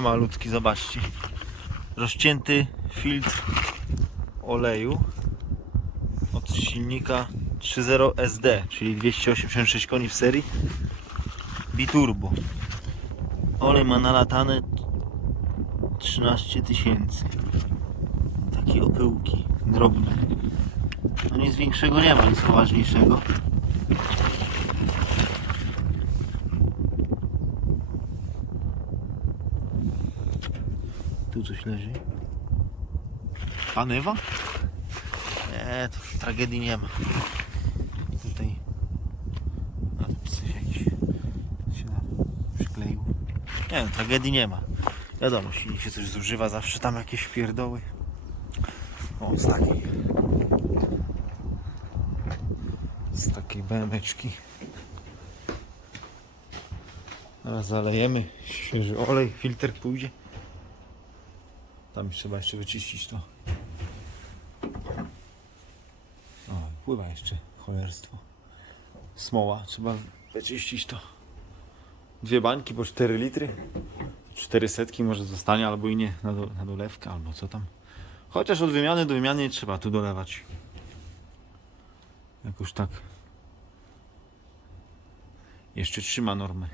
malutki, zobaczcie. Rozcięty filtr oleju od silnika 3.0 SD, czyli 286 koni w serii biturbo. Olej ma nalatane 13 tysięcy. Takie opyłki drobne. No nic większego nie ma, nic poważniejszego. Tu coś leży. Panewa? Nie, to tragedii nie ma. Tutaj a, coś jakiś się przykleił. Nie, tragedii nie ma. Wiadomo, silnik się coś zużywa, zawsze tam jakieś pierdoły. O, z takiej. Z takiej bębeczki. Teraz zalejemy świeży olej, filtr pójdzie. Tam trzeba jeszcze wyczyścić to. O, pływa jeszcze cholerstwo. Smoła, trzeba wyczyścić to. Dwie bańki po 4 litry. Cztery setki może zostanie, albo i nie na, do, na dolewkę, albo co tam. Chociaż od wymiany do wymiany trzeba tu dolewać. Jakoś tak. Jeszcze trzyma normy.